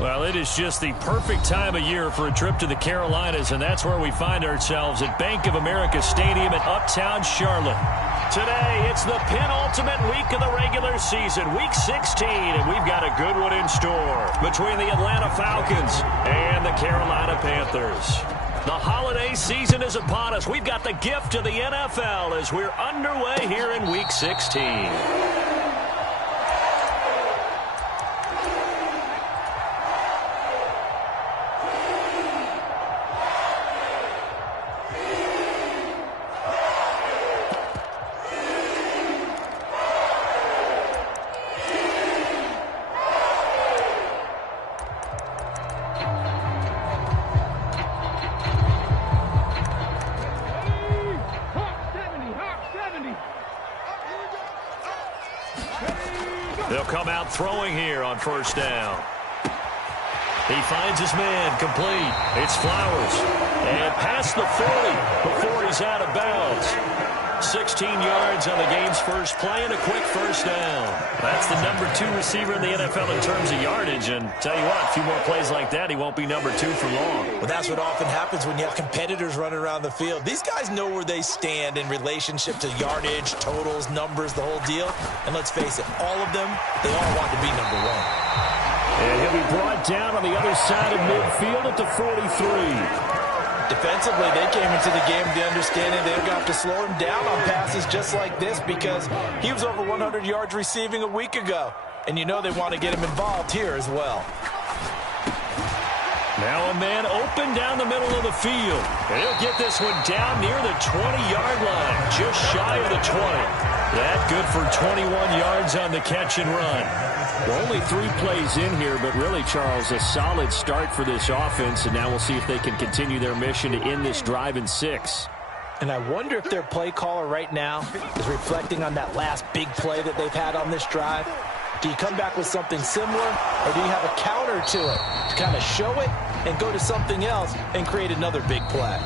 Well, it is just the perfect time of year for a trip to the Carolinas, and that's where we find ourselves at Bank of America Stadium in Uptown Charlotte. Today, it's the penultimate week of the regular season, Week 16, and we've got a good one in store between the Atlanta Falcons and the Carolina Panthers. The holiday season is upon us. We've got the gift of the NFL as we're underway here in Week 16. They'll come out throwing here on first down. He finds his man complete. It's Flowers. And past the 40 before he's out of bounds. 16 yards on the game's first play and a quick first down. That's the number 2 receiver in the NFL in terms of yardage. And tell you what, a few more plays like that, he won't be number 2 for long. Well, that's what often happens when you have competitors running around the field. These guys know where they stand in relationship to yardage, totals, numbers, the whole deal. And let's face it, all of them, they all want to be number 1. And he'll be brought down on the other side of midfield at the 43. Defensively, they came into the game with the understanding they've got to slow him down on passes just like this because he was over 100 yards receiving a week ago. And you know they want to get him involved here as well. Now a man open down the middle of the field. And he'll get this one down near the 20-yard line, just shy of the 20. That good for 21 yards on the catch and run. Well, only 3 plays in here, but really, Charles, a solid start for this offense, and now we'll see if they can continue their mission to end this drive in 6. And I wonder if their play caller right now is reflecting on that last big play that they've had on this drive. Do you come back with something similar, or do you have a counter to it to kind of show it and go to something else and create another big play?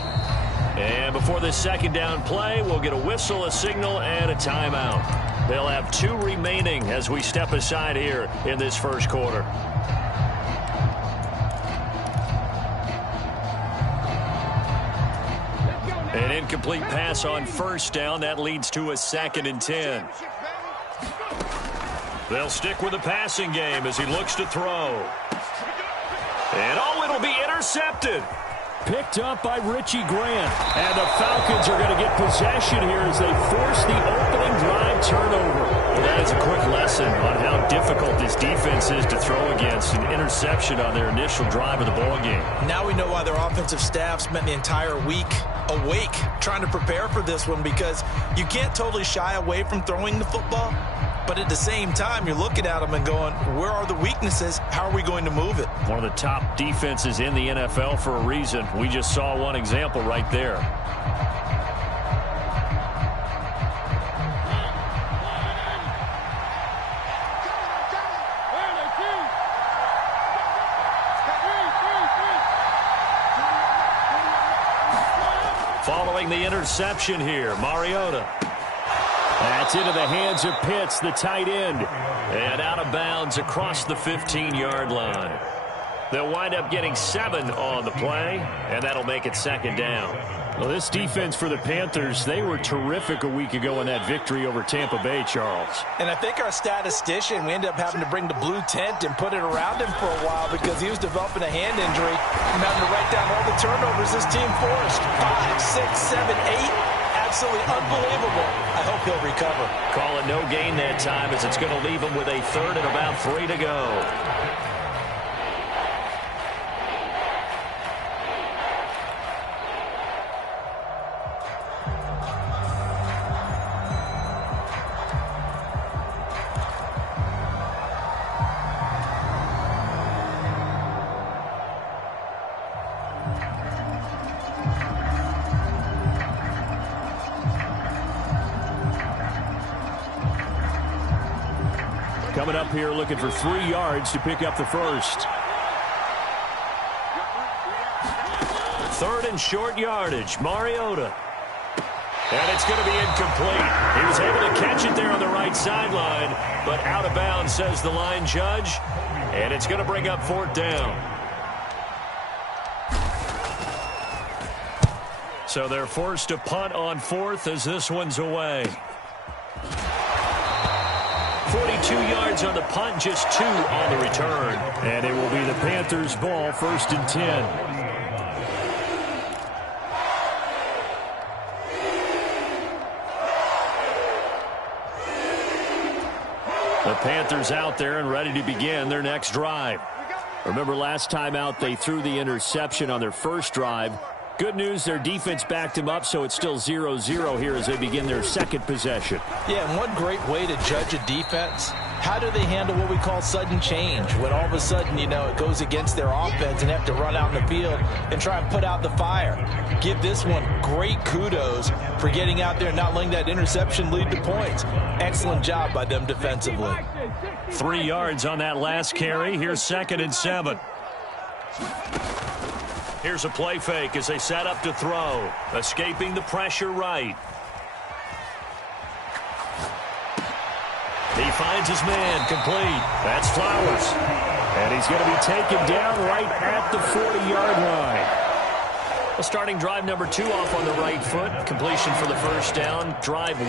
And before this second down play, we'll get a whistle, a signal, and a timeout. They'll have 2 remaining as we step aside here in this first quarter. An incomplete pass on first down. That leads to a 2nd and 10. They'll stick with the passing game as he looks to throw. And it'll be intercepted. Picked up by Richie Grant. And the Falcons are going to get possession here as they force the opening drive turnover. Well, that is a quick lesson on how difficult this defense is to throw against. An interception on their initial drive of the ballgame. Now we know why their offensive staff spent the entire week awake trying to prepare for this one, because you can't totally shy away from throwing the football. But at the same time, you're looking at them and going, where are the weaknesses? How are we going to move it? One of the top defenses in the NFL for a reason. We just saw one example right there. Following the interception here, Mariota. That's into the hands of Pitts, the tight end. And out of bounds across the 15-yard line. They'll wind up getting 7 on the play, and that'll make it 2nd down. Well, this defense for the Panthers, they were terrific a week ago in that victory over Tampa Bay, Charles. And I think our statistician, we ended up having to bring the blue tent and put it around him for a while because he was developing a hand injury and having to write down all the turnovers this team forced. 5, 6, 7, 8. Absolutely unbelievable. I hope he'll recover. Call it no gain that time as it's going to leave him with a 3rd and about 3 to go. Coming up here looking for 3 yards to pick up the first. 3rd and short yardage. Mariota. And it's going to be incomplete. He was able to catch it there on the right sideline, but out of bounds, says the line judge. And it's going to bring up 4th down. So they're forced to punt on 4th as this one's away. 42 yards on the punt, just 2 on the return. And it will be the Panthers' ball, 1st and 10. The Panthers out there and ready to begin their next drive. Remember last time out they threw the interception on their first drive. Good news, their defense backed them up, so it's still 0-0 here as they begin their second possession. Yeah, and one great way to judge a defense, how do they handle what we call sudden change? When all of a sudden, you know, it goes against their offense and have to run out in the field and try and put out the fire. Give this one great kudos for getting out there and not letting that interception lead to points. Excellent job by them defensively. 3 yards on that last carry. Here's 2nd and 7. Here's a play fake as they set up to throw. Escaping the pressure right. He finds his man complete. That's Flowers. And he's going to be taken down right at the 40-yard line. Well, starting drive number 2 off on the right foot. Completion for the first down. Drive 1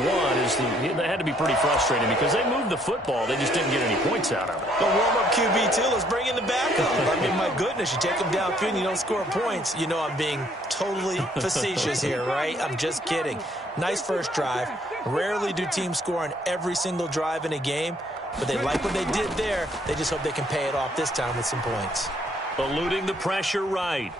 they had to be pretty frustrating because they moved the football. They just didn't get any points out of it. Well, warm-up QB2, let's bring in the backup. I mean, my goodness, you take them downfield and you don't score points. You know I'm being totally facetious here, right? I'm just kidding. Nice first drive. Rarely do teams score on every single drive in a game, but they like what they did there. They just hope they can pay it off this time with some points. Eluding the pressure right.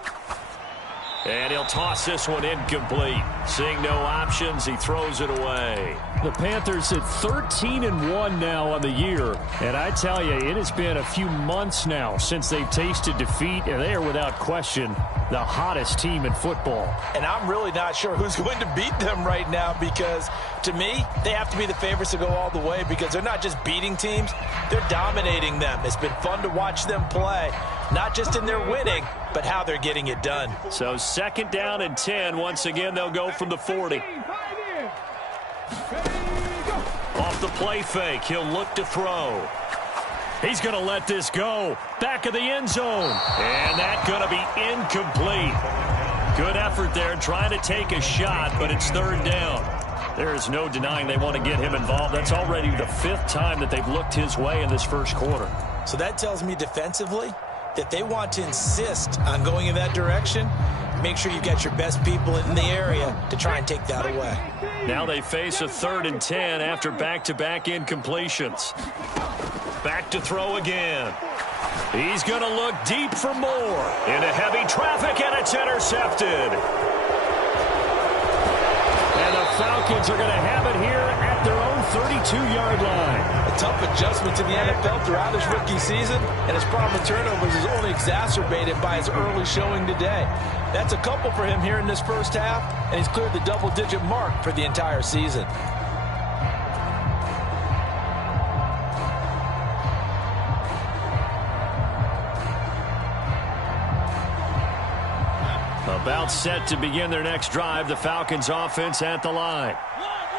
And he'll toss this one incomplete. Seeing no options, he throws it away. The Panthers at 13-1 now on the year. And I tell you, it has been a few months now since they've tasted defeat, and they are without question the hottest team in football. And I'm really not sure who's going to beat them right now because, to me, they have to be the favorites to go all the way because they're not just beating teams, they're dominating them. It's been fun to watch them play, not just in their winning, but how they're getting it done. So 2nd down and 10. Once again, they'll go from the 40. Off the play fake, he'll look to throw. He's going to let this go. Back of the end zone. And that's going to be incomplete. Good effort there trying to take a shot, but it's 3rd down. There is no denying they want to get him involved. That's already the 5th time that they've looked his way in this first quarter. So that tells me defensively that they want to insist on going in that direction. Make sure you got your best people in the area to try and take that away. Now they face a 3rd and 10 after back-to-back incompletions. Back to throw again. He's going to look deep for more. Into heavy traffic, and it's intercepted. And the Falcons are going to have it here at their own 32-yard line. A tough adjustment to the NFL throughout his rookie season, and his problem with turnovers is only exacerbated by his early showing today. That's a couple for him here in this first half, and he's cleared the double-digit mark for the entire season. About set to begin their next drive, the Falcons offense at the line.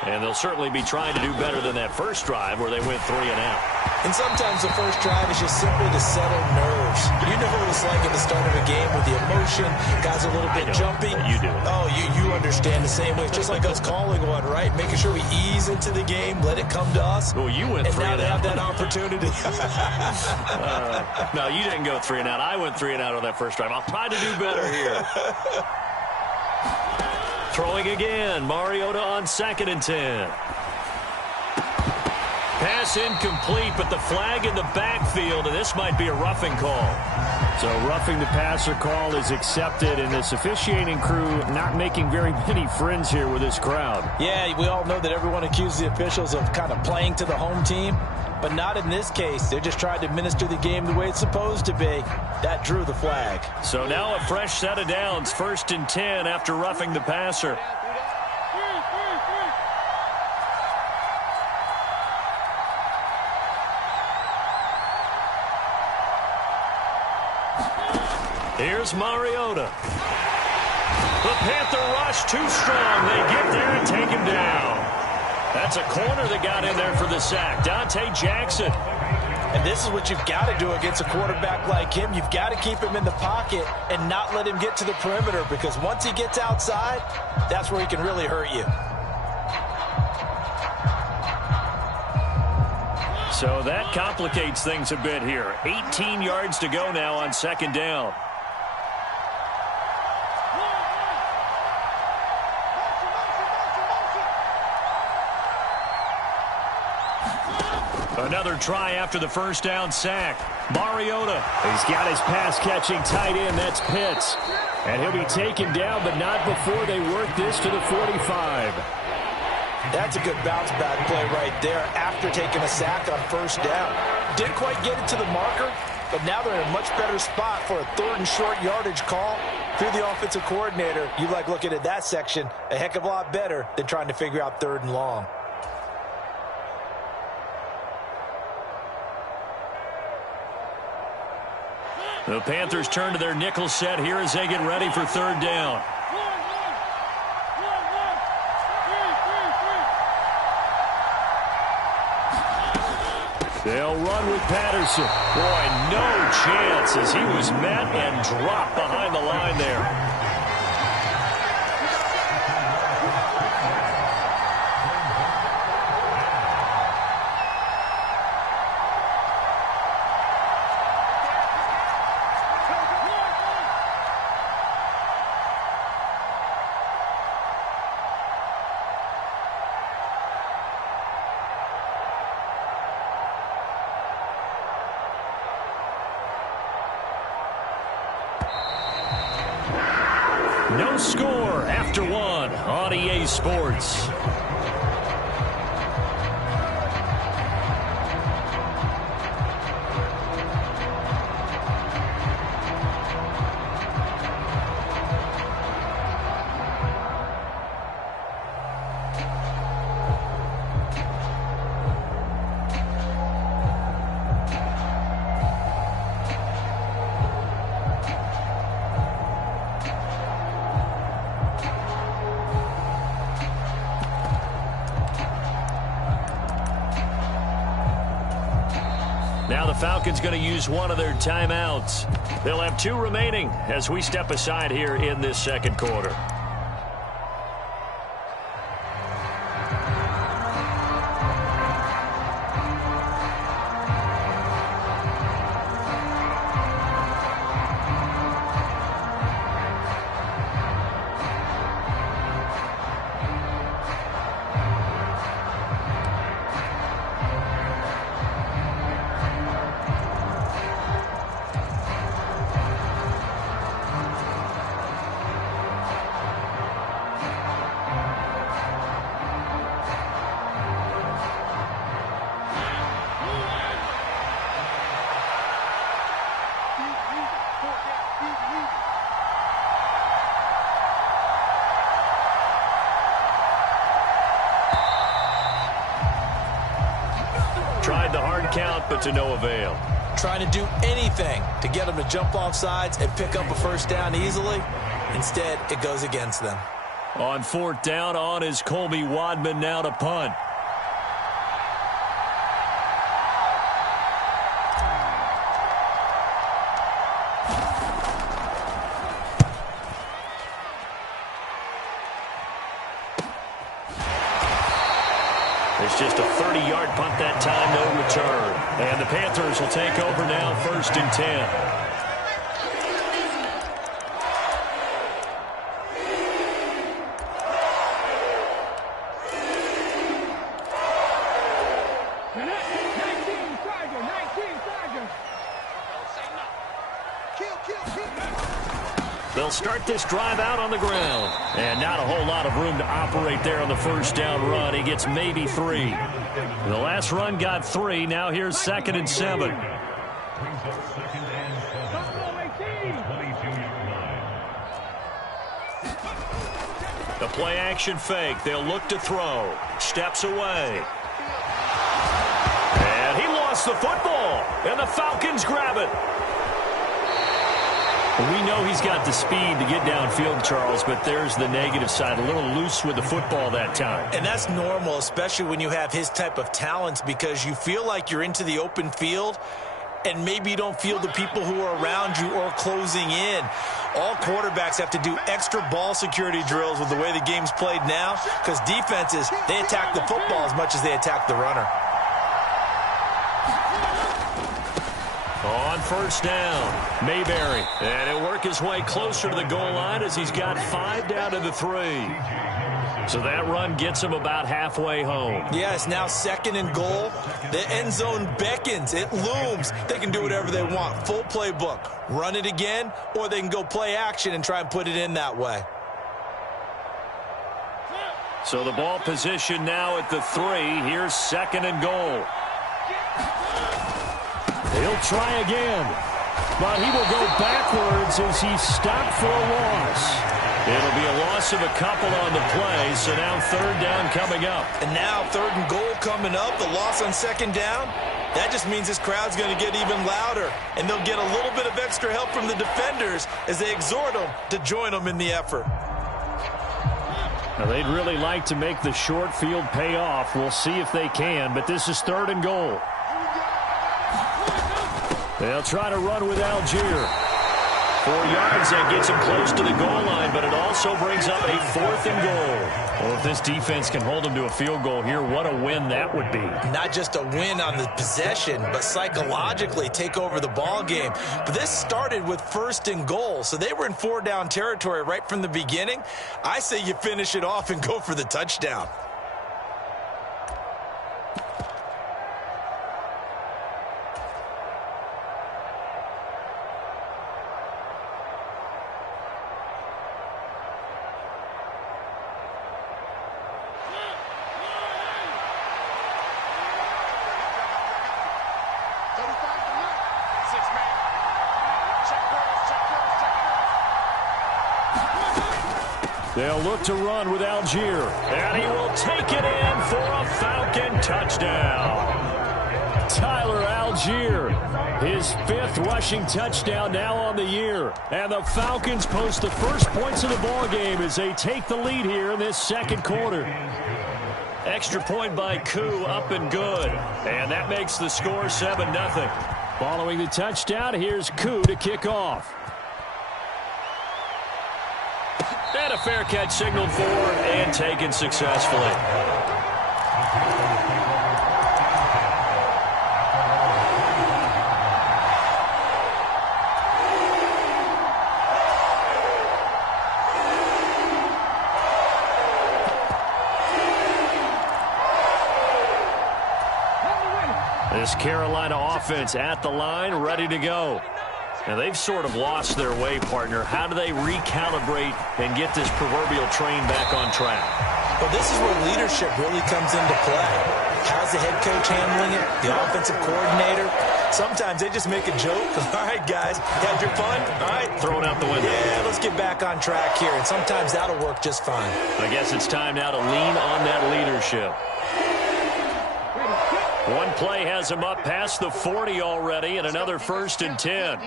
And they'll certainly be trying to do better than that first drive where they went 3 and out. And sometimes the first drive is just simply to settle nerves. You know what it's like at the start of a game with the emotion, guys a little bit jumpy. You do. Oh, you understand the same way. It's just like us calling one, right? Making sure we ease into the game, let it come to us. Well, you went 3 and out. And now they have that opportunity. No, you didn't go 3 and out. I went 3 and out on that first drive. I'll try to do better here. Throwing again. Mariota on 2nd and 10. Pass incomplete, but the flag in the backfield, and this might be a roughing call. So roughing the passer call is accepted, and this officiating crew not making very many friends here with this crowd. Yeah, we all know that everyone accuses the officials of kind of playing to the home team, but not in this case. They're just trying to administer the game the way it's supposed to be. That drew the flag. So now a fresh set of downs, 1st and 10 after roughing the passer. Here's Mariota. The Panther rush too strong. They get there and take him down. That's a corner that got in there for the sack. Dante Jackson. And this is what you've got to do against a quarterback like him. You've got to keep him in the pocket and not let him get to the perimeter, because once he gets outside, that's where he can really hurt you. So that complicates things a bit here. 18 yards to go now on second down. Another try after the first down sack. Mariota, he's got his pass-catching tight end. That's Pitts. And he'll be taken down, but not before they work this to the 45. That's a good bounce-back play right there after taking a sack on first down. Didn't quite get it to the marker, but now they're in a much better spot for a third and short yardage call. Through the offensive coordinator, you like looking at that section a heck of a lot better than trying to figure out third and long. The Panthers turn to their nickel set here as they get ready for third down. They'll run with Patterson. Boy, no chance as he was met and dropped behind the line there. No score after one on EA Sports. Now the Falcons going to use one of their timeouts. They'll have two remaining as we step aside here in this second quarter. Tried the hard count, but to no avail. Trying to do anything to get them to jump off sides and pick up a first down easily. Instead, it goes against them. On fourth down, on is Colby Wadman now to punt. It's just a 30-yard punt that time, no return. And the Panthers will take over now, 1st and 10. They'll start this drive out on the ground. And not a whole lot of room to operate there on the first down run. He gets maybe 3. The last run got 3. Now here's 2nd and 7. The play action fake. They'll look to throw. Steps away. And he lost the football. And the Falcons grab it. We know he's got the speed to get downfield, Charles, but there's the negative side. A little loose with the football that time. And that's normal, especially when you have his type of talents, because you feel like you're into the open field and maybe you don't feel the people who are around you or closing in. All quarterbacks have to do extra ball security drills with the way the game's played now, because defenses, they attack the football as much as they attack the runner. On first down, Mayberry. And he'll work his way closer to the goal line as he's got 5 down to the 3. So that run gets him about halfway home. Yeah, it's now 2nd and goal. The end zone beckons. It looms. They can do whatever they want. Full playbook. Run it again, or they can go play action and try and put it in that way. So the ball position now at the 3. Here's 2nd and goal. He'll try again, but he will go backwards as he's stopped for a loss. It'll be a loss of a couple on the play, so now 3rd down coming up. And now 3rd and goal coming up, the loss on 2nd down. That just means this crowd's going to get even louder, and they'll get a little bit of extra help from the defenders as they exhort them to join them in the effort. Now, they'd really like to make the short field pay off. We'll see if they can, but this is 3rd and goal. They'll try to run with Algier. 4 yards, that gets him close to the goal line, but it also brings up a 4th and goal. Well, if this defense can hold them to a field goal here, what a win that would be. Not just a win on the possession, but psychologically take over the ball game. But this started with 1st and goal, so they were in 4-down territory right from the beginning. I say you finish it off and go for the touchdown. They'll look to run with Algier, and he will take it in for a Falcon touchdown. Tyler Algier, his 5th rushing touchdown now on the year. And the Falcons post the first points of the ball game as they take the lead here in this 2nd quarter. Extra point by Koo, up and good. And that makes the score 7-0. Following the touchdown, here's Koo to kick off. And a fair catch signaled for and taken successfully. This Carolina offense at the line, ready to go. Now, they've sort of lost their way, partner. How do they recalibrate and get this proverbial train back on track? Well, this is where leadership really comes into play. How's the head coach handling it? The offensive coordinator? Sometimes they just make a joke. All right, guys, had your fun? All right. Throw it out the window. Yeah, let's get back on track here. And sometimes that'll work just fine. I guess it's time now to lean on that leadership. One play has him up past the 40 already, and another 1st and 10.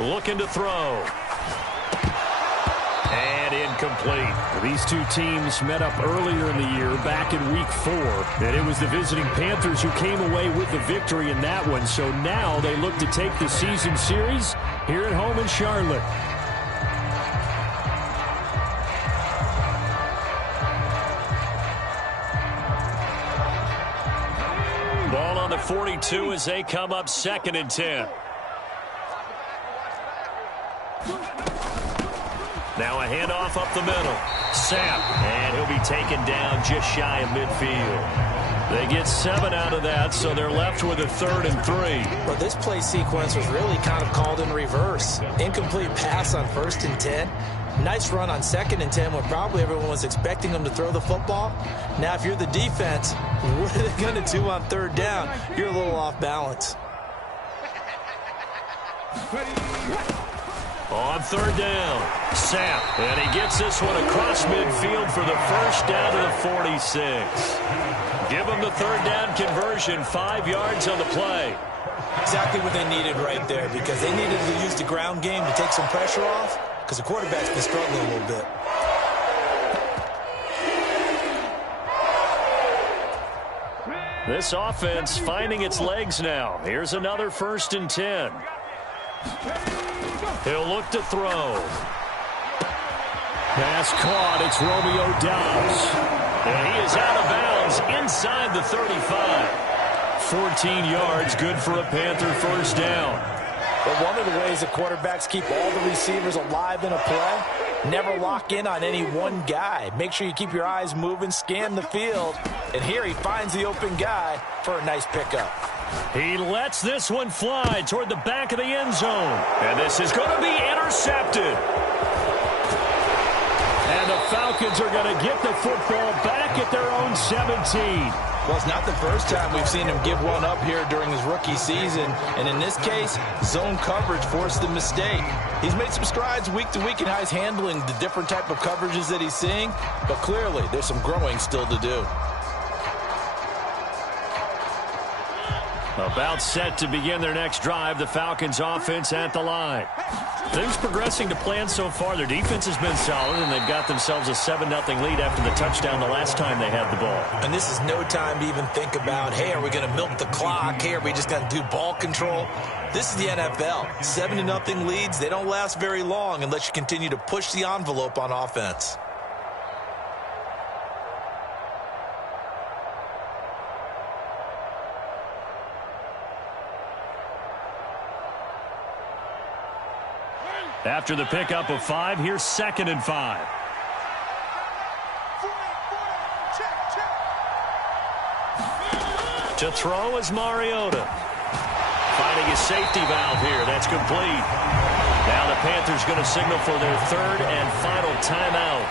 Looking to throw. And incomplete. These two teams met up earlier in the year, back in week 4. And it was the visiting Panthers who came away with the victory in that one. So now they look to take the season series here at home in Charlotte. Ball on the 42 as they come up 2nd and 10. Now a handoff up the middle. Sapp, and he'll be taken down just shy of midfield. They get 7 out of that, so they're left with a 3rd and 3. Well, this play sequence was really kind of called in reverse. Incomplete pass on 1st and 10. Nice run on 2nd and 10 when probably everyone was expecting them to throw the football. Now, if you're the defense, what are they going to do on 3rd down? You're a little off balance. On 3rd down, Sapp, and he gets this one across midfield for the 1st down to the 46. Give him the 3rd down conversion, 5 yards on the play. Exactly what they needed right there, because they needed to use the ground game to take some pressure off, because the quarterback's been struggling a little bit. This offense finding its legs now. Here's another 1st and 10. He'll look to throw. Pass caught. It's Romeo Doubs. And he is out of bounds inside the 35. 14 yards, good for a Panther first down. But one of the ways the quarterbacks keep all the receivers alive in a play, never lock in on any one guy. Make sure you keep your eyes moving, scan the field. And here he finds the open guy for a nice pickup. He lets this one fly toward the back of the end zone. And this is going to be intercepted. And the Falcons are going to get the football back at their own 17. Well, it's not the first time we've seen him give one up here during his rookie season. And in this case, zone coverage forced the mistake. He's made some strides week to week in how he's handling the different type of coverages that he's seeing. But clearly, there's some growing still to do. About set to begin their next drive, the Falcons offense at the line. Things progressing to plan so far. Their defense has been solid, and they've got themselves a 7-0 lead after the touchdown the last time they had the ball. And this is no time to even think about, hey, are we going to milk the clock? Hey, are we just going to do ball control? This is the NFL. 7-0 leads, they don't last very long unless you continue to push the envelope on offense. After the pickup of 5, here's 2nd and 5. To throw is Mariota. Finding his safety valve here. That's complete. Now the Panthers going to signal for their 3rd and final timeout.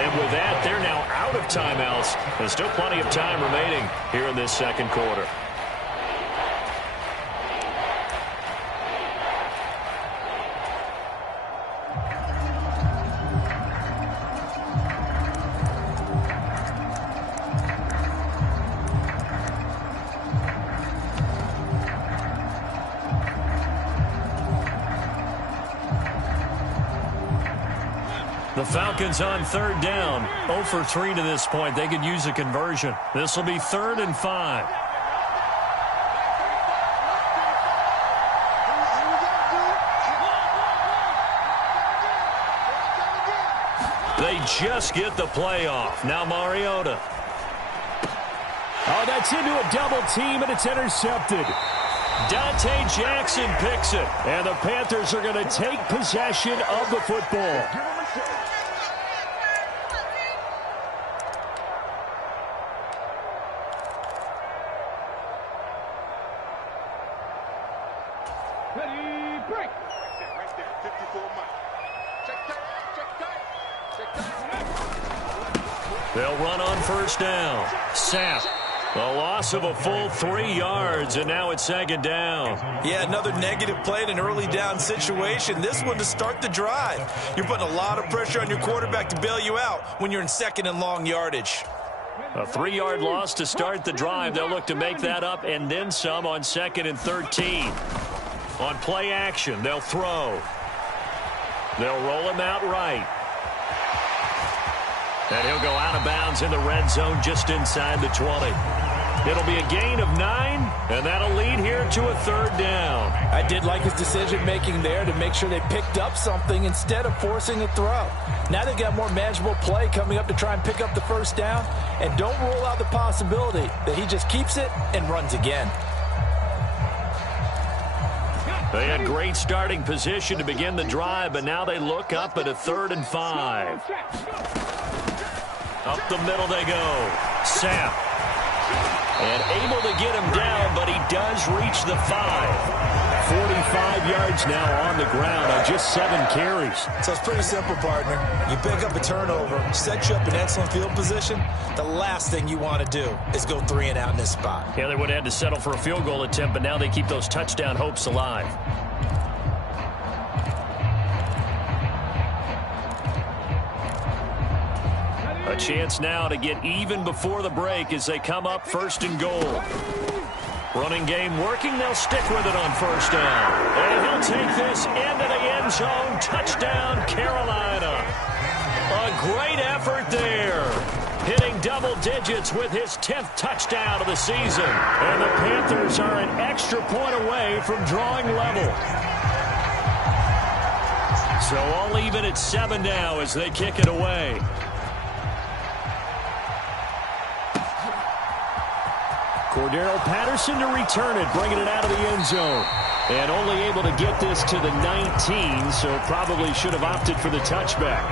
And with that, they're now out of timeouts. There's still plenty of time remaining here in this 2nd quarter. The Falcons on 3rd down. 0 for 3 to this point. They could use a conversion. This will be 3rd and 5. They just get the play off. Now Mariota. Oh, that's into a double team, and it's intercepted. Dante Jackson picks it. And the Panthers are going to take possession of the football. Ready, break. Right there, 54 miles. Check tight. They'll run on 1st down. Sapp. The loss of a full 3 yards, and now it's 2nd down. Yeah, another negative play in an early down situation. This one to start the drive. You're putting a lot of pressure on your quarterback to bail you out when you're in 2nd and long yardage. A 3-yard loss to start the drive. They'll look to make that up and then some on 2nd and 13. On play action, they'll throw. They'll roll him out right. And he'll go out of bounds in the red zone just inside the 20. It'll be a gain of 9, and that'll lead here to a 3rd down. I did like his decision-making there to make sure they picked up something instead of forcing a throw. Now they've got more manageable play coming up to try and pick up the 1st down, and don't rule out the possibility that he just keeps it and runs again. They had great starting position to begin the drive, but now they look up at a 3rd and 5. Up the middle they go. Sapp. And able to get him down, but he does reach the 5. 45 yards now on the ground on just 7 carries. So it's pretty simple, partner. You pick up a turnover, set you up in excellent field position. The last thing you want to do is go 3 and out in this spot. Yeah, they would have had to settle for a field goal attempt, but now they keep those touchdown hopes alive. A chance now to get even before the break as they come up 1st and goal. Running game working. They'll stick with it on first down. And he'll take this into the end zone. Touchdown, Carolina. A great effort there. Hitting double digits with his 10th touchdown of the season. And the Panthers are an extra point away from drawing level. So all even at 7 now as they kick it away. Cordero Patterson to return it, bringing it out of the end zone. And only able to get this to the 19, so probably should have opted for the touchback.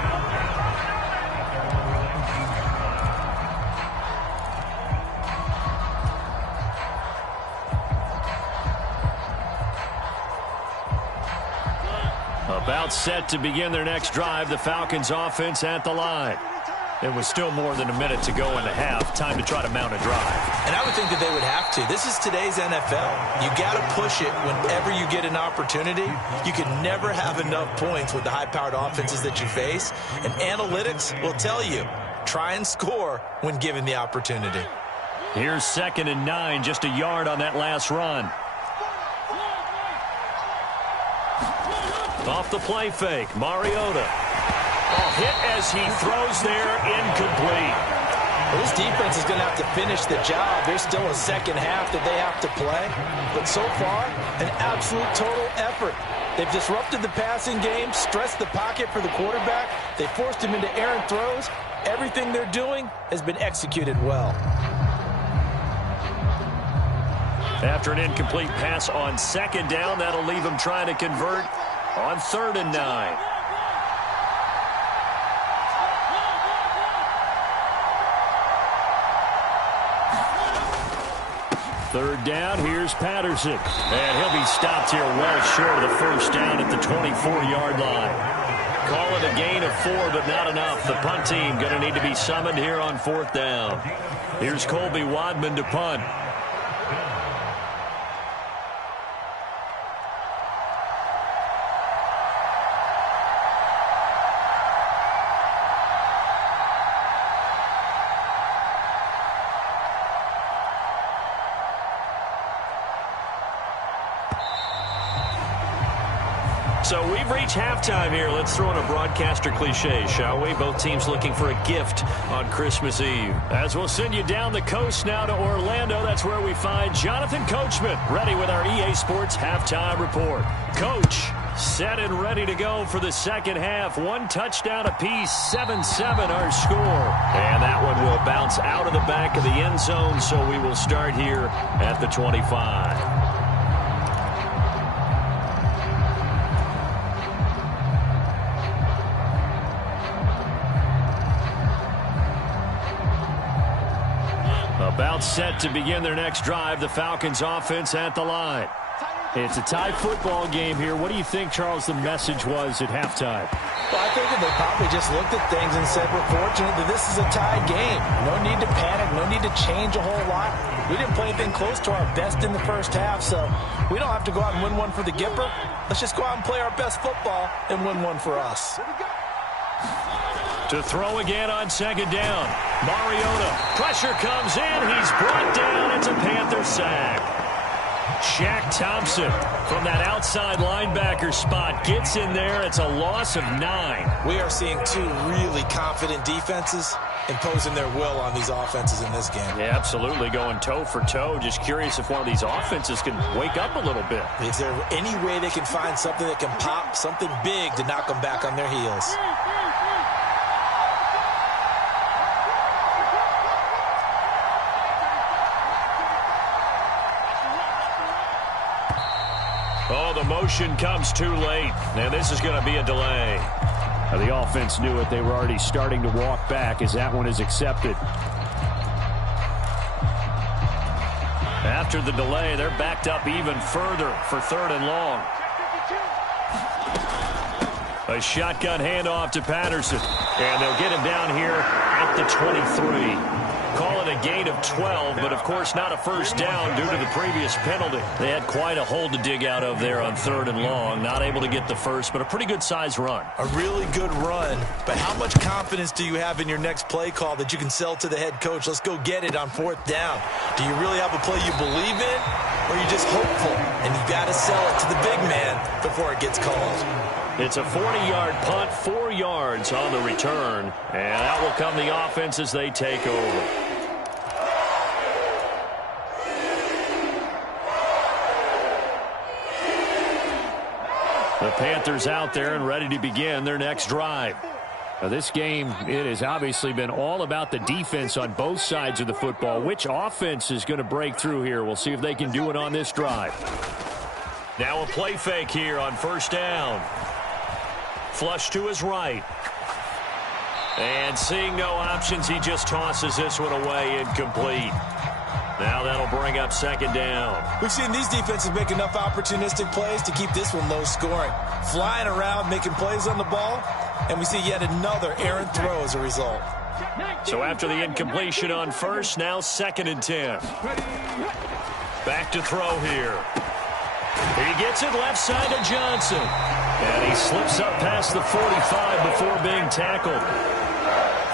About set to begin their next drive, the Falcons offense at the line. It was still more than a minute to go in the half. Time to try to mount a drive. And I would think that they would have to. This is today's NFL. You got to push it whenever you get an opportunity. You can never have enough points with the high-powered offenses that you face. And analytics will tell you, try and score when given the opportunity. Here's 2nd and 9, just a yard on that last run. Off the play fake, Mariota. Hit as he throws there, incomplete. Well, this defense is going to have to finish the job. There's still a second half that they have to play. But so far, an absolute total effort. They've disrupted the passing game, stressed the pocket for the quarterback. They forced him into errant throws. Everything they're doing has been executed well. After an incomplete pass on 2nd down, that'll leave him trying to convert on 3rd and 9. Third down, here's Patterson. And he'll be stopped here well short of the first down at the 24-yard line. Call it a gain of 4, but not enough. The punt team going to need to be summoned here on 4th down. Here's Colby Wadman to punt. So we've reached halftime here. Let's throw in a broadcaster cliche, shall we? Both teams looking for a gift on Christmas Eve. As we'll send you down the coast now to Orlando. That's where we find Jonathan Coachman, ready with our EA Sports halftime report. Coach, set and ready to go for the second half. 1 touchdown apiece, 7-7 our score. And that one will bounce out of the back of the end zone, so we will start here at the 25. About set to begin their next drive, the Falcons offense at the line. It's a tie football game here. What do you think, Charles, the message was at halftime? Well, I think that they probably just looked at things and said, we're fortunate that this is a tie game. No need to panic, no need to change a whole lot. We didn't play anything close to our best in the first half, so we don't have to go out and win one for the Gipper. Let's just go out and play our best football and win one for us. To throw again on 2nd down. Mariota. Pressure comes in. He's brought down. It's a Panther sack. Shaq Thompson from that outside linebacker spot gets in there. It's a loss of 9. We are seeing 2 really confident defenses imposing their will on these offenses in this game. Yeah, absolutely. Going toe for toe. Just curious if one of these offenses can wake up a little bit. Is there any way they can find something that can pop, something big to knock them back on their heels? Oh, the motion comes too late, and this is going to be a delay. Now, the offense knew it. They were already starting to walk back as that one is accepted. After the delay, they're backed up even further for 3rd and long. A shotgun handoff to Patterson, and they'll get him down here at the 23. Call it on a gain of 12, but of course not a first down due to the previous penalty. They had quite a hole to dig out of there on 3rd and long. Not able to get the first, but a pretty good size run. A really good run, but how much confidence do you have in your next play call that you can sell to the head coach? Let's go get it on 4th down. Do you really have a play you believe in, or are you just hopeful and you got to sell it to the big man before it gets called? It's a 40-yard punt, 4 yards on the return, and out will come the offense as they take over. The Panthers out there and ready to begin their next drive. Now this game, it has obviously been all about the defense on both sides of the football. Which offense is going to break through here? We'll see if they can do it on this drive. Now a play fake here on 1st down. Flush to his right. And seeing no options, he just tosses this one away, incomplete. Now that'll bring up 2nd down. We've seen these defenses make enough opportunistic plays to keep this one low scoring. Flying around, making plays on the ball, and we see yet another errant throw as a result. So after the incompletion on 1st, now 2nd and 10. Back to throw here. He gets it left side to Johnson. And he slips up past the 45 before being tackled.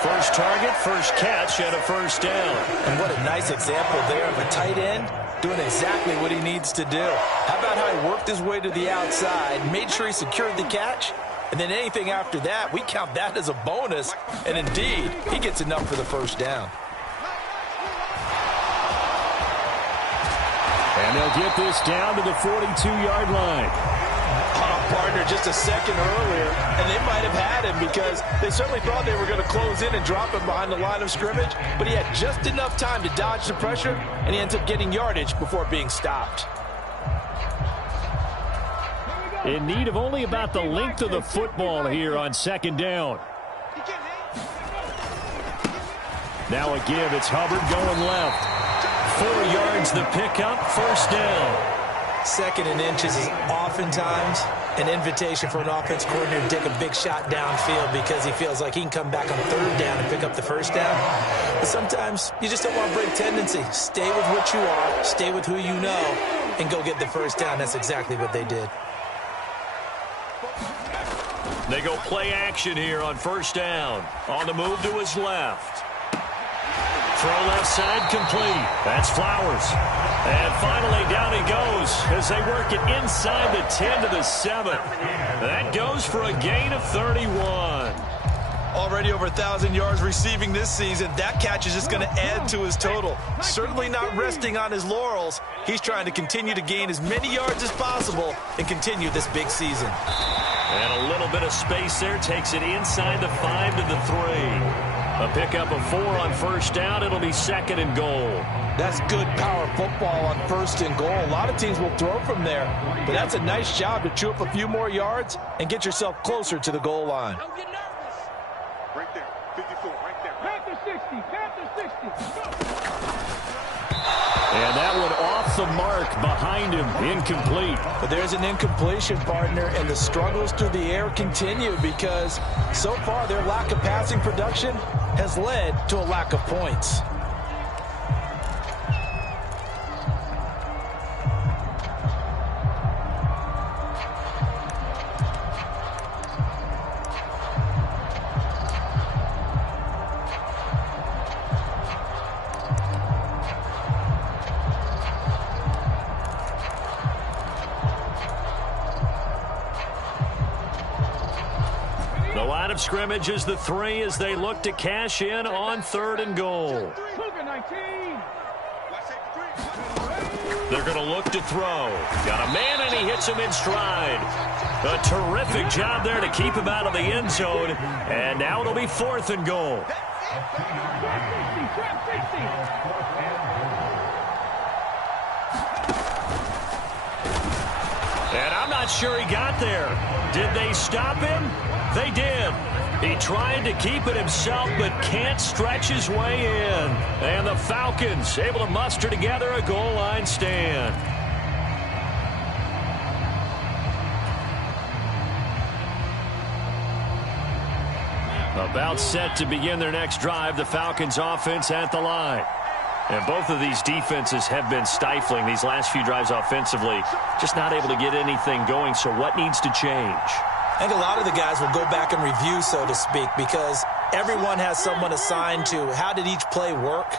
First target, first catch, and a 1st down. And what a nice example there of a tight end doing exactly what he needs to do. How about how he worked his way to the outside, made sure he secured the catch, and then anything after that, we count that as a bonus. And indeed, he gets enough for the 1st down. And they'll get this down to the 42-yard line. Partner just a second earlier, and they might have had him because they certainly thought they were going to close in and drop him behind the line of scrimmage, but he had just enough time to dodge the pressure, and he ends up getting yardage before being stopped. In need of only about the length of the football here on 2nd down. Now a give. It's Hubbard going left. 4 yards the pickup, 1st down. 2nd and inches is oftentimes an invitation for an offense coordinator to take a big shot downfield because he feels like he can come back on 3rd down and pick up the 1st down. But sometimes you just don't want to break tendency. Stay with what you are, stay with who you know, and go get the 1st down. That's exactly what they did. They go play action here on 1st down. On the move to his left. Throw left side complete. That's Flowers. And finally down he goes as they work it inside the 10 to the 7. That goes for a gain of 31. Already over 1,000 yards receiving this season. That catch is just going to add to his total. Certainly not resting on his laurels. He's trying to continue to gain as many yards as possible and continue this big season. And a little bit of space there takes it inside the 5 to the 3. A pickup of 4 on 1st down. It'll be 2nd and goal. That's good power football on 1st and goal. A lot of teams will throw from there, but that's a nice job to chew up a few more yards and get yourself closer to the goal line. Don't get nervous. Right there, 54, right there. Panther 60, Panther 60. And that one off the mark behind him, incomplete. But there's an incompletion, partner, and the struggles through the air continue because so far their lack of passing production has led to a lack of points. Of scrimmage is the 3 as they look to cash in on 3rd and goal. They're going to look to throw. Got a man and he hits him in stride. A terrific job there to keep him out of the end zone. And now it'll be 4th and goal. And I'm not sure he got there. Did they stop him? They did. He tried to keep it himself, but can't stretch his way in. And the Falcons able to muster together a goal line stand. About set to begin their next drive. The Falcons offense at the line. And both of these defenses have been stifling these last few drives offensively. Just not able to get anything going, so what needs to change? I think a lot of the guys will go back and review, so to speak, because everyone has someone assigned to how did each play work.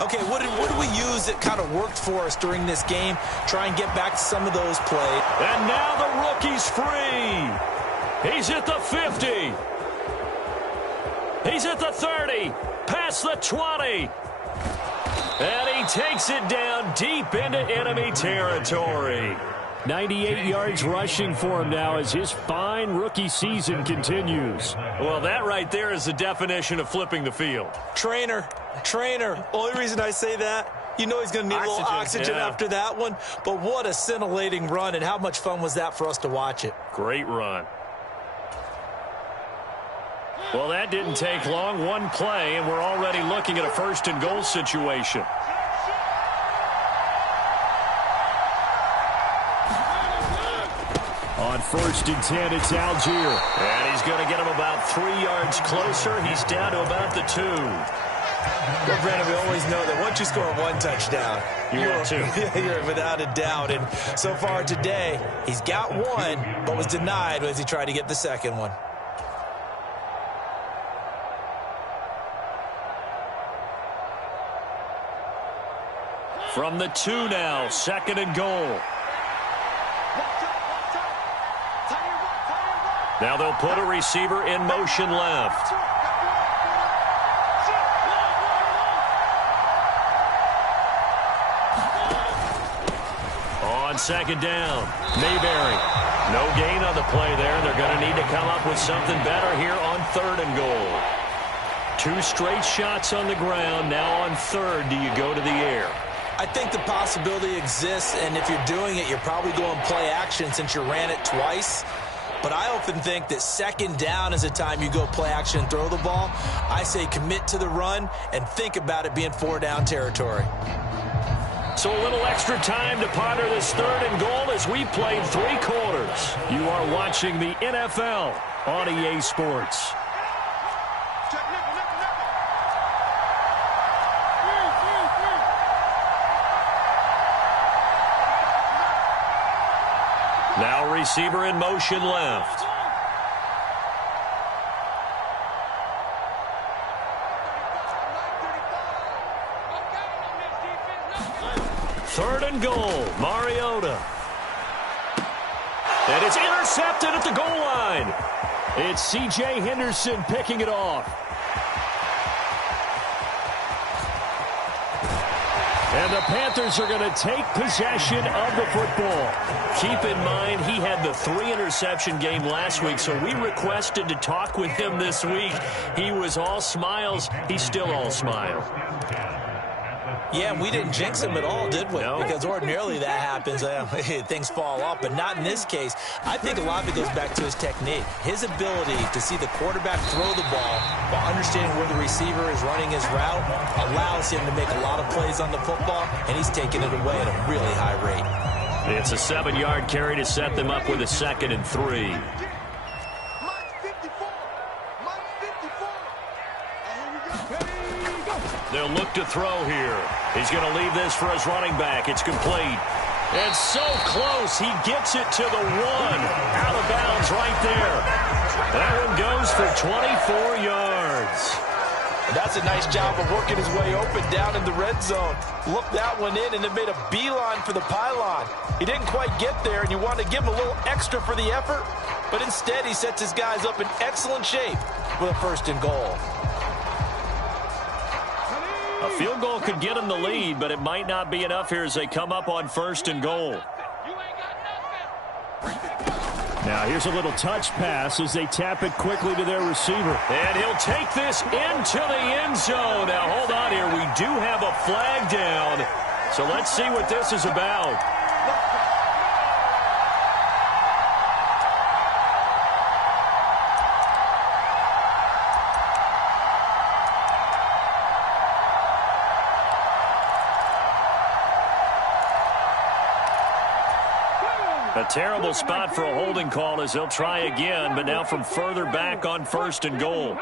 Okay, what did we use that kind of worked for us during this game? Try and get back to some of those plays. And now the rookie's free. He's at the 50. He's at the 30. Past the 20. And he takes it down deep into enemy territory. 98 yards rushing for him now as his fine rookie season continues. Well, that right there is the definition of flipping the field. Trainer. Only reason I say that, you know he's going to need a little oxygen after that one. But what a scintillating run, and how much fun was that for us to watch it. Great run. Well, that didn't take long. One play, and we're already looking at a first-and-goal situation. On 1st and 10, it's Algier. And he's going to get him about 3 yards closer. He's down to about the 2. Well, Brandon, we always know that once you score one touchdown, you're two. You're without a doubt. And so far today, he's got one, but was denied as he tried to get the second one. From the 2 now, 2nd and goal. Now they'll put a receiver in motion left. On 2nd down, Mayberry. No gain on the play there. They're going to need to come up with something better here on 3rd and goal. 2 straight shots on the ground. Now on 3rd, do you go to the air? I think the possibility exists, and if you're doing it, you're probably going play action since you ran it twice. But I often think that 2nd down is the time you go play action and throw the ball. I say commit to the run and think about it being 4-down territory. So a little extra time to ponder this 3rd and goal as we played 3 quarters. You are watching the NFL on EA Sports. Now receiver in motion left. Third and goal, Mariota. And it's intercepted at the goal line. It's C.J. Henderson picking it off. And the Panthers are going to take possession of the football. Keep in mind, he had the 3-interception game last week, so we requested to talk with him this week. He was all smiles. He's still all smile. Yeah, and we didn't jinx him at all, did we? No. Because ordinarily that happens. Things fall off, but not in this case. I think a lot of it goes back to his technique. His ability to see the quarterback throw the ball while understanding where the receiver is running his route allows him to make a lot of plays on the football, and he's taking it away at a really high rate. It's a 7-yard carry to set them up with a 2nd and 3. They'll look to throw here. He's going to leave this for his running back. It's complete. And so close. He gets it to the 1. Out of bounds right there. That one goes for 24 yards. That's a nice job of working his way open down in the red zone. Looked that one in and it made a beeline for the pylon. He didn't quite get there, and you want to give him a little extra for the effort, but instead he sets his guys up in excellent shape with a 1st and goal. A field goal could get him the lead, but it might not be enough here as they come up on 1st and goal. Now here's a little touch pass as they tap it quickly to their receiver. And he'll take this into the end zone. Now hold on here. We do have a flag down. So let's see what this is about. A terrible spot for a holding call as they'll try again, but now from further back on 1st and goal.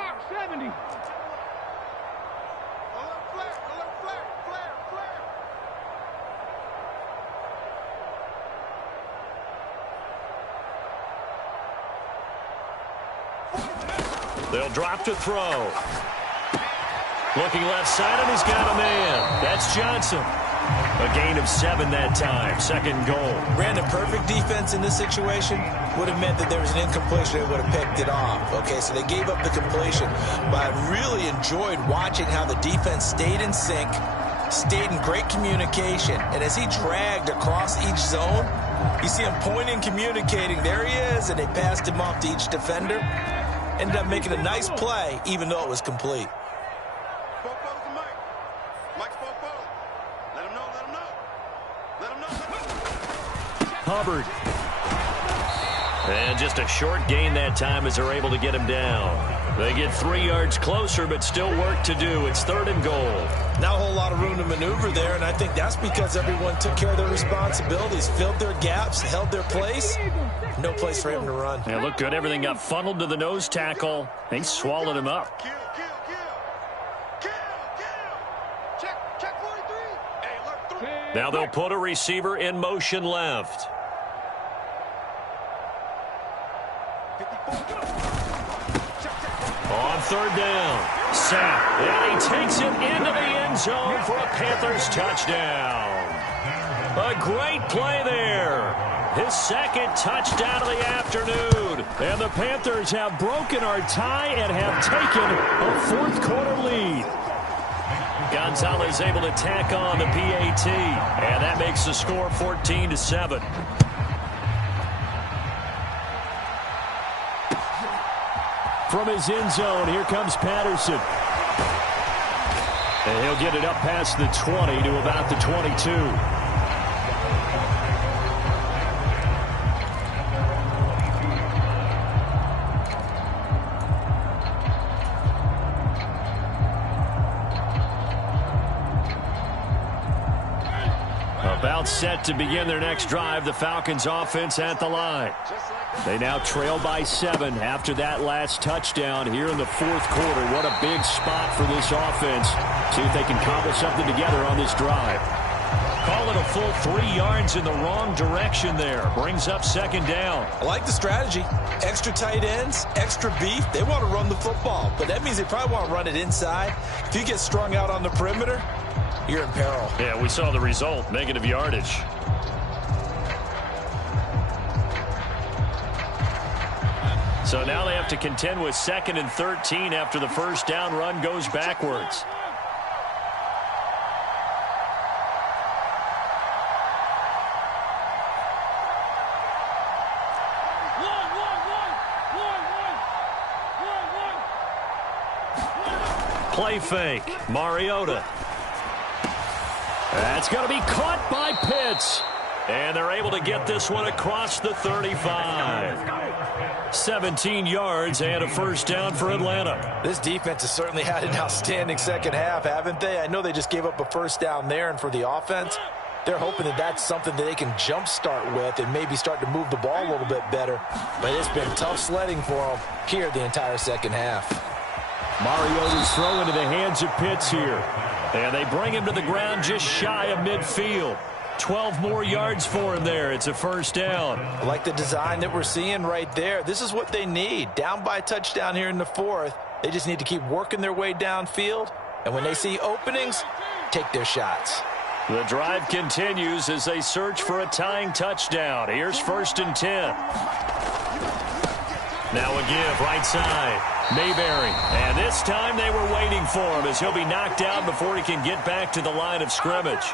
They'll drop to throw. Looking left side, and he's got a man. That's Johnson. A gain of 7 that time. Second goal. Brandon, perfect defense in this situation would have meant that there was an incompletion. They would have picked it off. Okay, so they gave up the completion. But I really enjoyed watching how the defense stayed in sync, stayed in great communication. And as he dragged across each zone, you see him pointing, communicating. There he is, and they passed him off to each defender. Ended up making a nice play, even though it was complete. Hubbard. And just a short gain that time as they're able to get him down. They get 3 yards closer, but still work to do. It's 3rd and goal. Not a whole lot of room to maneuver there, and I think that's because everyone took care of their responsibilities, filled their gaps, held their place. No place for him to run. Yeah, looked good. Everything got funneled to the nose tackle. They swallowed him up. Now they'll put a receiver in motion left. On 3rd down, sack, and he takes it into the end zone for a Panthers touchdown. A great play there. His 2nd touchdown of the afternoon. And the Panthers have broken our tie and have taken a 4th quarter lead. Gonzalez able to tack on the PAT, and that makes the score 14-7. From his end zone, here comes Patterson. And he'll get it up past the 20 to about the 22. About set to begin their next drive, the Falcons offense at the line. They now trail by 7 after that last touchdown here in the 4th quarter. What a big spot for this offense. See if they can cobble something together on this drive. Call it a full 3 yards in the wrong direction there. Brings up 2nd down. I like the strategy. Extra tight ends, extra beef. They want to run the football, but that means they probably want to run it inside. If you get strung out on the perimeter, you're in peril. Yeah, we saw the result, negative yardage. So now they have to contend with 2nd and 13 after the first down run goes backwards. Play fake, Mariota. That's going to be caught by Pitts. And they're able to get this one across the 35. 17 yards and a first down for Atlanta. This defense has certainly had an outstanding second half, haven't they? I know they just gave up a first down there, and for the offense, they're hoping that that's something that they can jumpstart with and maybe start to move the ball a little bit better. But it's been tough sledding for them here the entire second half. Mariota's throw into the hands of Pitts here. And they bring him to the ground just shy of midfield. 12 more yards for him there. It's a first down. I like the design that we're seeing right there. This is what they need. Down by a touchdown here in the 4th. They just need to keep working their way downfield. And when they see openings, take their shots. The drive continues as they search for a tying touchdown. Here's 1st and 10. Now a give right side. Mayberry. And this time they were waiting for him as he'll be knocked out before he can get back to the line of scrimmage.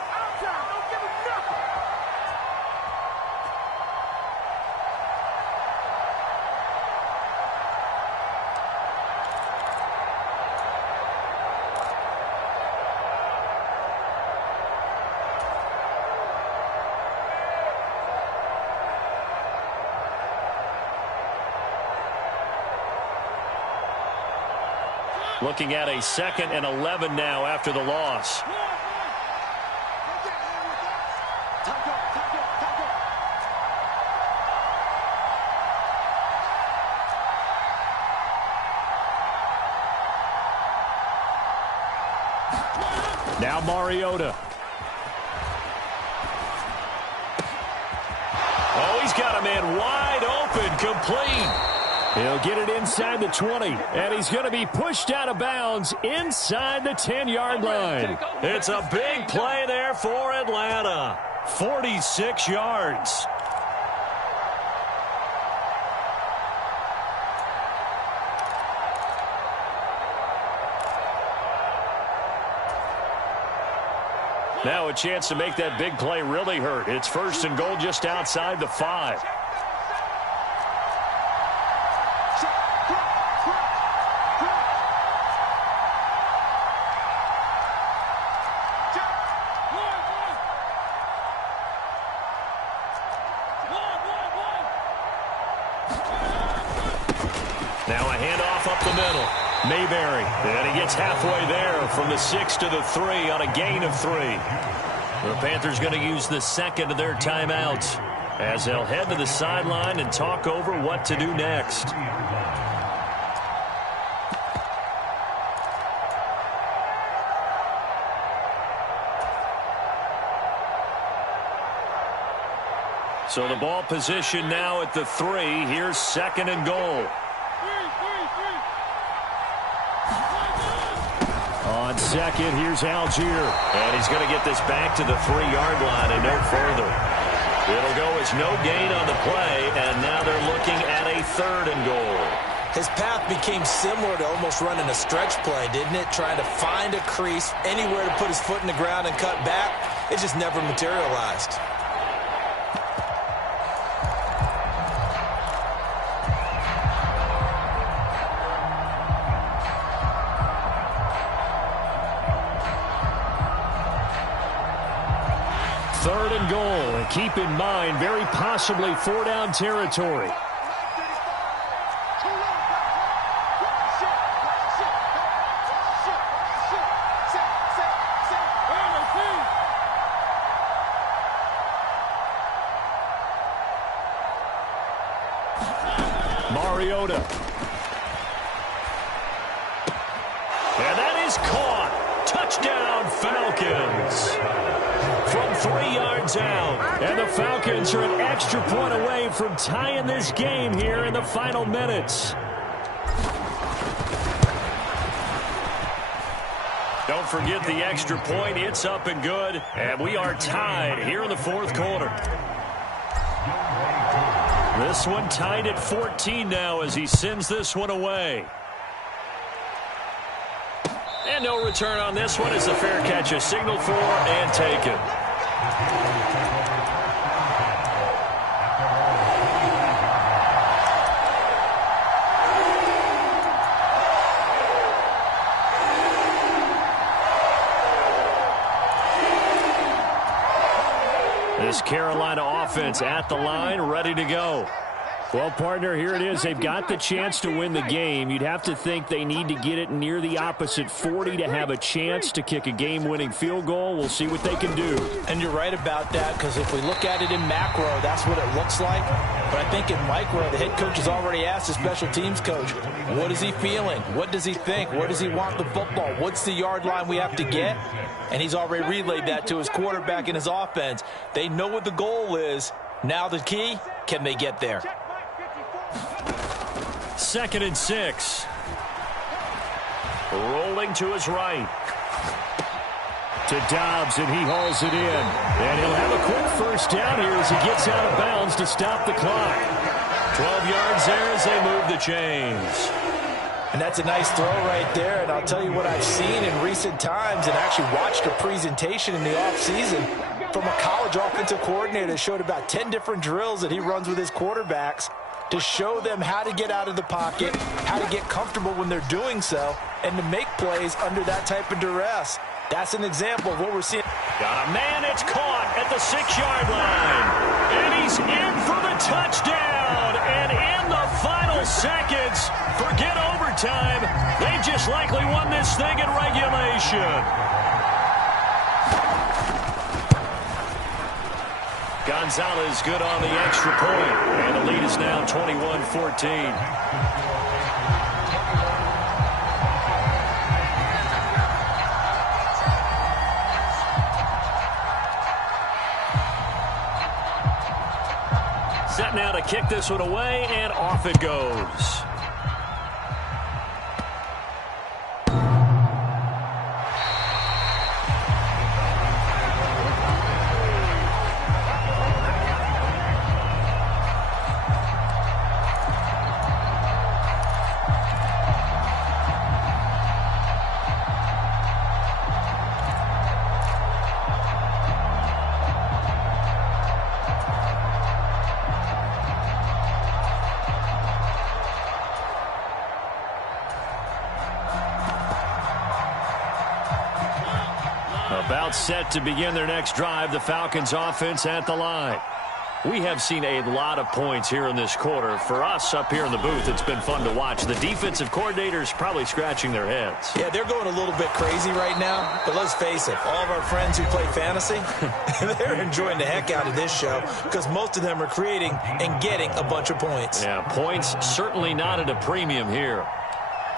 Looking at a 2nd and 11 now after the loss. Now Mariota. Oh, he's got a man wide open, complete. He'll get it inside the 20, and he's going to be pushed out of bounds inside the 10-yard line. It's a big play there for Atlanta. 46 yards. Now a chance to make that big play really hurt. It's 1st and goal just outside the 5. Now a handoff up the middle. Mayberry, and he gets halfway there from the 6 to the 3 on a gain of 3. The Panthers going to use the second of their timeouts as they'll head to the sideline and talk over what to do next. So the ball position now at the 3. Here's 2nd and goal. On second, here's Algier. And he's going to get this back to the 3-yard line and no further. It'll go as no gain on the play, and now they're looking at a 3rd and goal. His path became similar to almost running a stretch play, didn't it? Trying to find a crease, anywhere to put his foot in the ground and cut back. It just never materialized. Third and goal. And keep in mind, very possibly 4-down territory. Mariota. And that is caught. Touchdown, Falcons. From 3 yards out. And the Falcons are an extra point away from tying this game here in the final minutes. Don't forget the extra point. It's up and good. And we are tied here in the 4th quarter. This one tied at 14 now as he sends this one away. And no return on this one as the fair catch is signaled for and taken. This Carolina offense at the line, ready to go. Well, partner, here it is. They've got the chance to win the game. You'd have to think they need to get it near the opposite 40 to have a chance to kick a game-winning field goal. We'll see what they can do. And you're right about that, because if we look at it in macro, that's what it looks like. But I think in micro, the head coach has already asked the special teams coach, what is he feeling? What does he think? Where does he want the football? What's the yard line we have to get? And he's already relayed that to his quarterback and his offense. They know what the goal is. Now the key, can they get there? 2nd and 6. Rolling to his right. To Dobbs, and he hauls it in. And he'll have a quick first down here as he gets out of bounds to stop the clock. 12 yards there as they move the chains. And that's a nice throw right there. And I'll tell you what I've seen in recent times and actually watched a presentation in the offseason from a college offensive coordinator that showed about 10 different drills that he runs with his quarterbacks to show them how to get out of the pocket, how to get comfortable when they're doing so, and to make plays under that type of duress. That's an example of what we're seeing. Got a man, it's caught at the 6-yard line. And he's in for the touchdown. And in the final seconds, forget overtime. They just likely won this thing in regulation. Gonzalez good on the extra point. And the lead is now 21-14. Set now to kick this one away, and off it goes. About set to begin their next drive, the Falcons offense at the line. We have seen a lot of points here in this quarter. For us up here in the booth, it's been fun to watch. The defensive coordinators probably scratching their heads. Yeah, they're going a little bit crazy right now. But let's face it, all of our friends who play fantasy, they're enjoying the heck out of this show because most of them are creating and getting a bunch of points. Yeah, points certainly not at a premium here.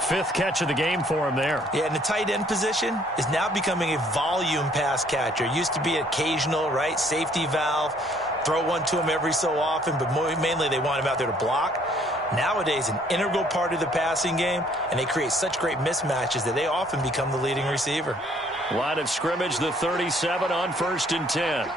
5th catch of the game for him there. Yeah, and the tight end position is now becoming a volume pass catcher. Used to be occasional, right, safety valve, throw one to him every so often, but mainly they want him out there to block. Nowadays, an integral part of the passing game, and they create such great mismatches that they often become the leading receiver. Line of scrimmage, the 37 on 1st and 10.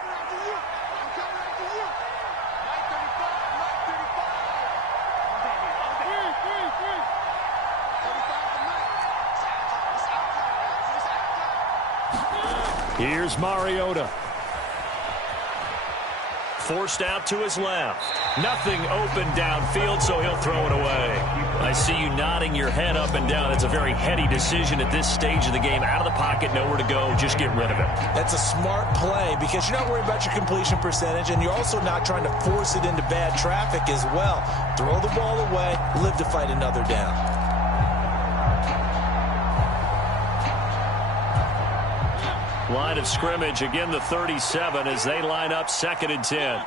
Here's Mariota. Forced out to his left. Nothing open downfield, so he'll throw it away. I see you nodding your head up and down. It's a very heady decision at this stage of the game. Out of the pocket, nowhere to go. Just get rid of it. That's a smart play because you're not worried about your completion percentage, and you're also not trying to force it into bad traffic as well. Throw the ball away, live to fight another down. Line of scrimmage, again the 37 as they line up 2nd and 10.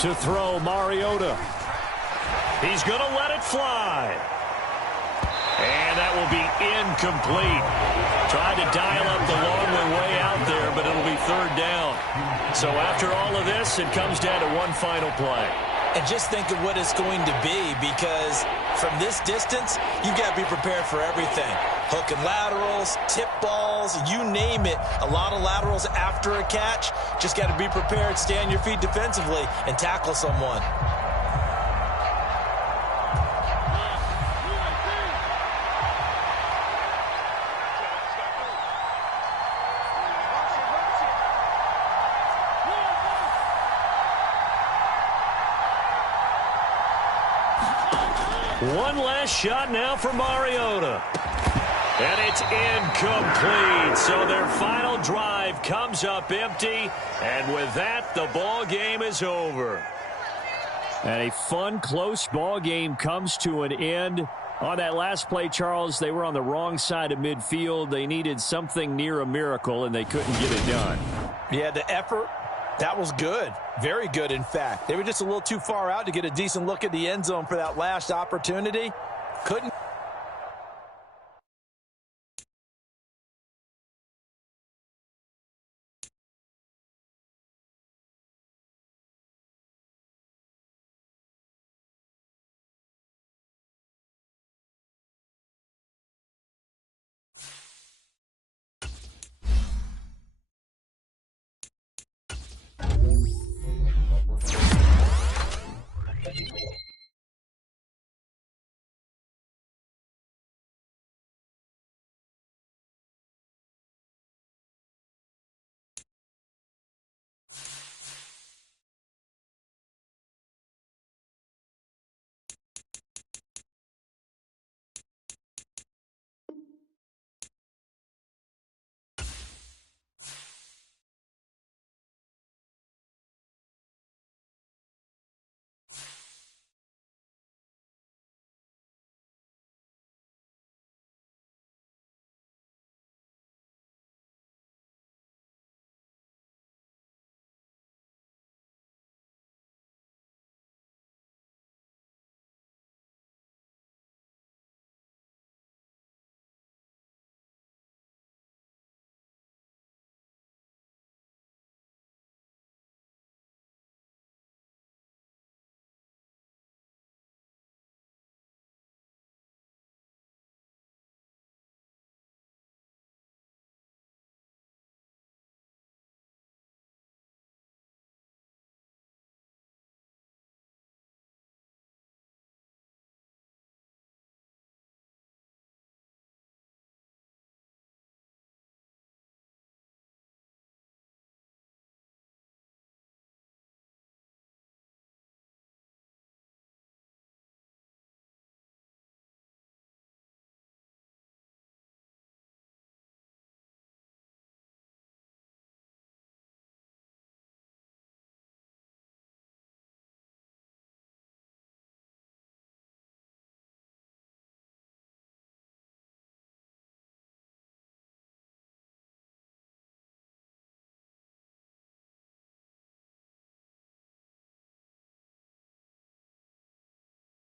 To throw, Mariota. He's going to let it fly. And that will be incomplete. Tried to dial up the long way out there, but it'll be 3rd down. So after all of this, it comes down to one final play. And just think of what it's going to be, because from this distance, you've got to be prepared for everything. Hook and laterals, tip balls, you name it. A lot of laterals after a catch. Just got to be prepared, stay on your feet defensively, and tackle someone. One last shot now for Mariota. And it's incomplete. So their final drive comes up empty. And with that, the ball game is over. And a fun, close ball game comes to an end. On that last play, Charles, they were on the wrong side of midfield. They needed something near a miracle, and they couldn't get it done. Yeah, the effort, that was good. Very good, in fact. They were just a little too far out to get a decent look at the end zone for that last opportunity. Couldn't.